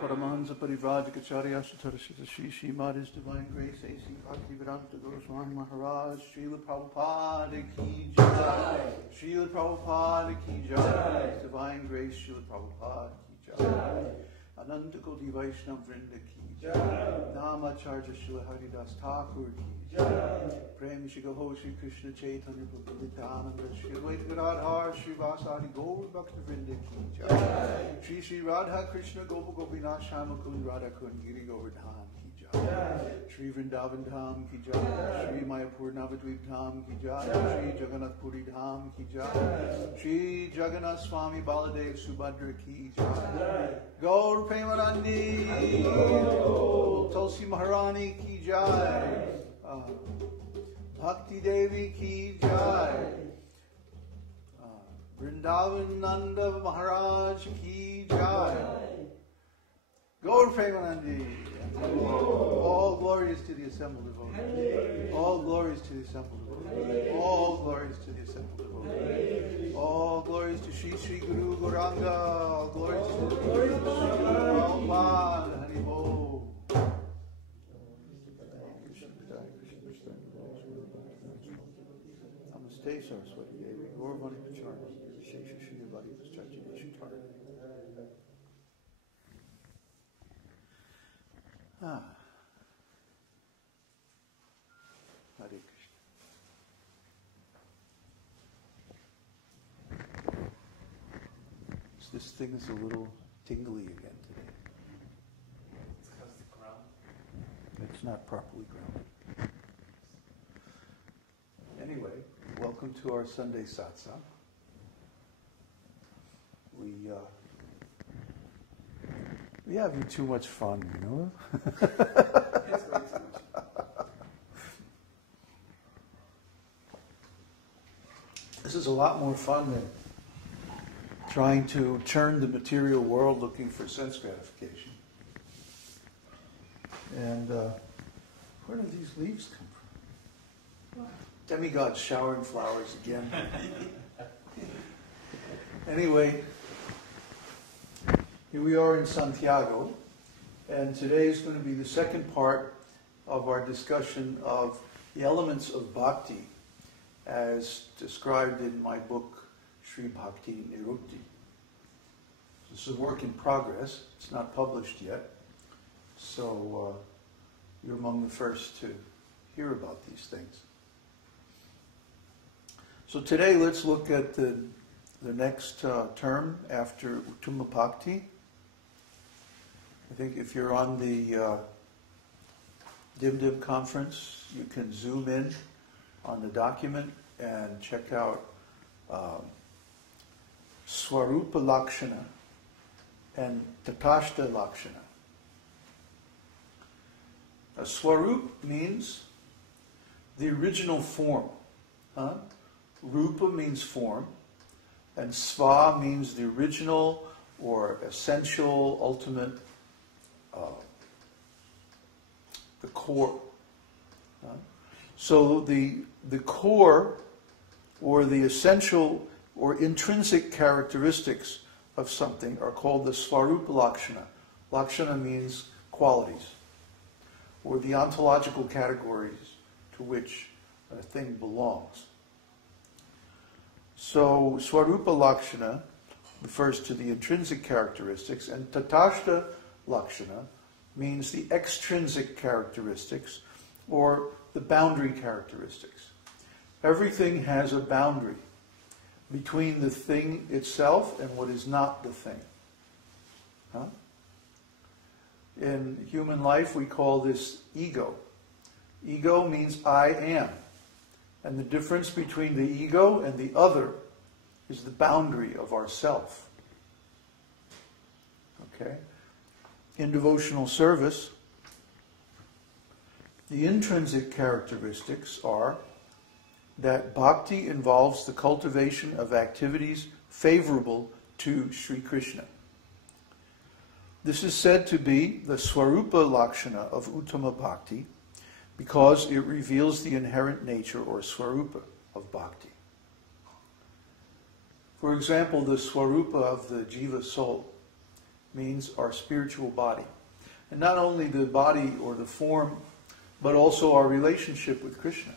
Paramahansa Parivrajacharya Satarashita Shri Srimad His Divine Grace A.C. Bhaktivedanta Goswami Maharaj Srila Prabhupada Ki Jai Srila Prabhupada Ki Jai His Divine Grace Srila Prabhupada Ki Jai Ananta Koti Vaishnava Vrinda Ki Jai Namacharya Srila Haridas Thakur Ki Jai Prem Shri Gaho Shri Krishna Chaitanya Prabhu Nityananda Shri Advaita Gadadhar Shri Vasadi Gaur Bhakta Vrinda Ki Jai Shri Shri Radha Krishna Gopa Gopinath Shama Kund Radha Kund Giri Govardhan Ki Jai Shri Vrindavan Dham Ki Jai Shri Mayapur Navadvip Dham Ki Jai Shri Jagannath Puri Dham Ki Jai Shri Jagannath Swami Baladev Subhadra Ki Jai Gaur Premanandi Tulsi Maharani Ki Jai Bhakti Devi Ki Jai Vrindavan Nanda Maharaj Ki Jai Gaur Premanandi. All glories to the assembled devotees. All glories to the assembled devotees. All glories to the assembled devotees. All glories to Shri Shri Guru Gauranga. All glories to the Guru Prabhupada. Hari Bol. Namaste Saraswati Devi. Gaurvani Pacharna. Shri Shri Bhakti Pascharya Shutara. Hare Krishna. So this thing is a little tingly again today. It's because the ground. It's not properly grounded. Anyway, welcome to our Sunday Satsang. We having too much fun, you know? It's way too much. This is a lot more fun than trying to churn the material world looking for sense gratification. And where do these leaves come from? Demigods showering flowers again. Anyway, here we are in Santiago, and today is going to be the second part of our discussion of the elements of bhakti as described in my book, Sri Bhakti Nirukti. This is a work in progress. It's not published yet, so you're among the first to hear about these things. So today let's look at the next term after Uttama Bhakti. I think if you're on the Dim conference, you can zoom in on the document and check out svarūpa-lakṣaṇa and taṭastha-lakṣaṇa. A svarūp means the original form. Rupa means form, and sva means the original or essential, ultimate, the core. So the core or the essential or intrinsic characteristics of something are called the svarūpa-lakṣaṇa. Lakṣana means qualities, or the ontological categories to which a thing belongs. So svarūpa-lakṣaṇa refers to the intrinsic characteristics, and taṭastha-lakṣaṇa means the extrinsic characteristics, or the boundary characteristics. Everything has a boundary between the thing itself and what is not the thing. In human life, we call this ego. Ego means I am. And the difference between the ego and the other is the boundary of ourself. Okay? In devotional service, the intrinsic characteristics are that bhakti involves the cultivation of activities favorable to Sri Krishna. This is said to be the svarūpa-lakṣaṇa of Uttama Bhakti because it reveals the inherent nature or svarūpa of bhakti. For example, the svarūpa of the jiva soul means our spiritual body. And not only the body or the form, but also our relationship with Krishna.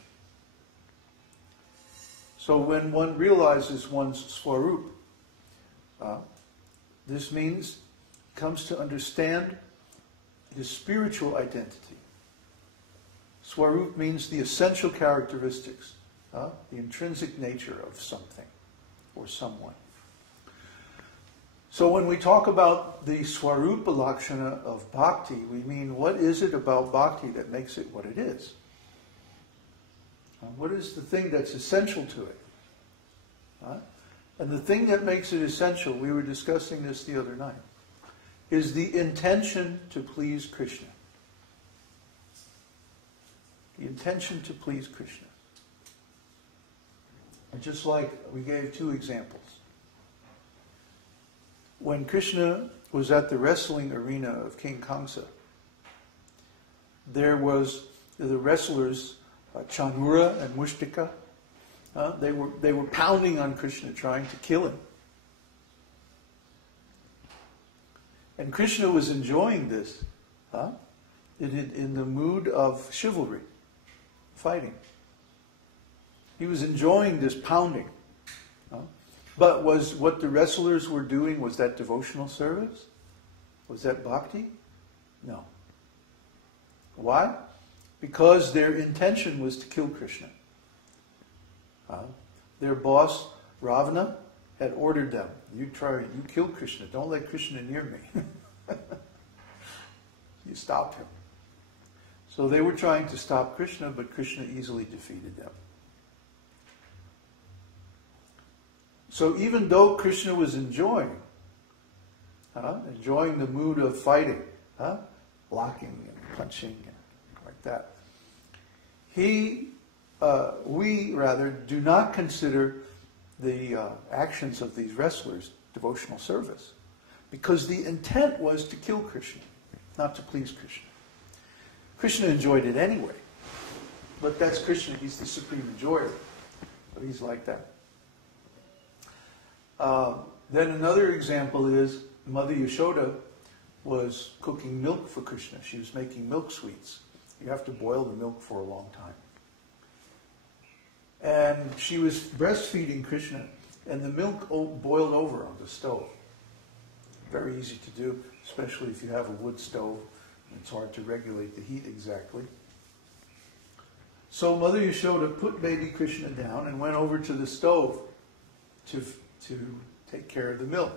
So when one realizes one's svarūpa, this means comes to understand his spiritual identity. Svarūpa means the essential characteristics, the intrinsic nature of something or someone. So when we talk about the svarūpa-lakṣaṇa of Bhakti, we mean what is it about Bhakti that makes it what it is? What is the thing that's essential to it? And the thing that makes it essential, we were discussing this the other night, is the intention to please Krishna. The intention to please Krishna. And just like we gave two examples. When Krishna was at the wrestling arena of King Kamsa, there was the wrestlers, Chanura and Mushtika. They were pounding on Krishna, trying to kill him. And Krishna was enjoying this in the mood of chivalry, fighting. He was enjoying this pounding. But was what the wrestlers were doing, was that devotional service? Was that bhakti? No. Why? Because their intention was to kill Krishna. Their boss, Ravana, had ordered them, you kill Krishna, don't let Krishna near me. You stop him. So they were trying to stop Krishna, but Krishna easily defeated them. So even though Krishna was enjoying the mood of fighting, blocking and punching and like that, we rather do not consider the actions of these wrestlers devotional service, because the intent was to kill Krishna, not to please Krishna. Krishna enjoyed it anyway, but that's Krishna, he's the supreme enjoyer, so he's like that. Then another example is Mother Yashoda was cooking milk for Krishna. She was making milk sweets. You have to boil the milk for a long time. And she was breastfeeding Krishna, and the milk boiled over on the stove. Very easy to do, especially if you have a wood stove. It's hard to regulate the heat exactly. So Mother Yashoda put baby Krishna down and went over to the stove to take care of the milk.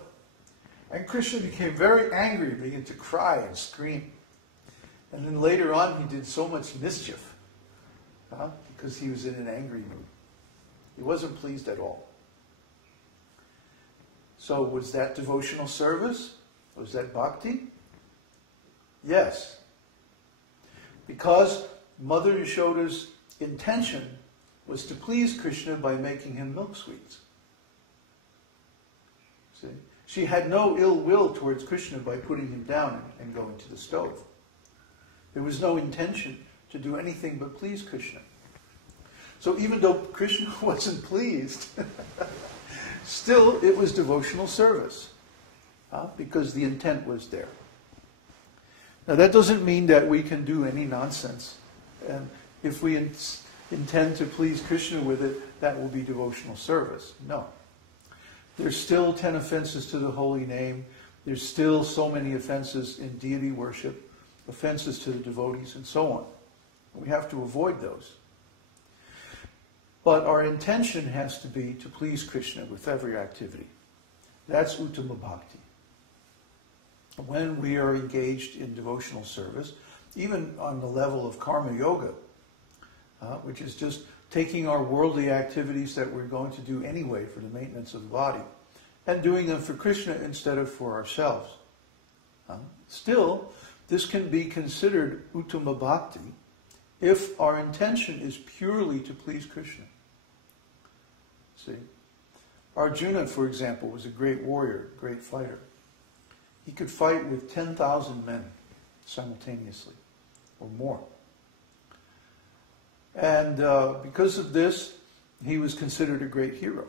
And Krishna became very angry, began to cry and scream. And then later on he did so much mischief because he was in an angry mood. He wasn't pleased at all. So was that devotional service? Was that bhakti? Yes. Because Mother Yashoda's intention was to please Krishna by making him milk sweets. See? She had no ill will towards Krishna by putting him down and going to the stove. There was no intention to do anything but please Krishna. So even though Krishna wasn't pleased, still it was devotional service, because the intent was there. Now that doesn't mean that we can do any nonsense. And if we intend to please Krishna with it, that will be devotional service. No. There's still 10 offenses to the holy name. There's still so many offenses in deity worship, offenses to the devotees, and so on. We have to avoid those. But our intention has to be to please Krishna with every activity. That's Uttama Bhakti. When we are engaged in devotional service, even on the level of karma yoga, which is just taking our worldly activities that we're going to do anyway for the maintenance of the body, and doing them for Krishna instead of for ourselves. Still, this can be considered Uttama Bhakti if our intention is purely to please Krishna. See? Arjuna, for example, was a great warrior, great fighter. He could fight with 10,000 men simultaneously, or more. And because of this, he was considered a great hero.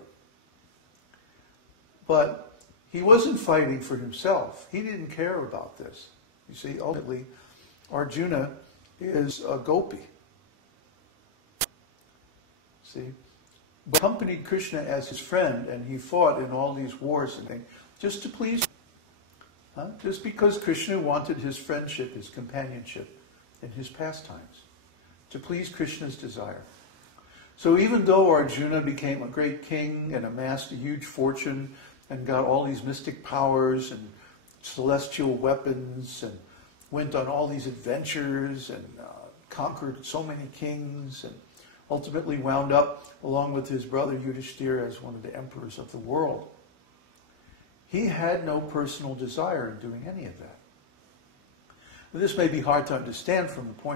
But He wasn't fighting for himself. He didn't care about this. You see, ultimately, Arjuna is a gopi. See? But accompanied Krishna as his friend, and he fought in all these wars and things, just to please him. Just because Krishna wanted his friendship, his companionship, and his pastimes, to please Krishna's desire. So even though Arjuna became a great king and amassed a huge fortune and got all these mystic powers and celestial weapons and went on all these adventures and conquered so many kings and ultimately wound up, along with his brother Yudhishthira, as one of the emperors of the world, he had no personal desire in doing any of that. This may be hard to understand from the point of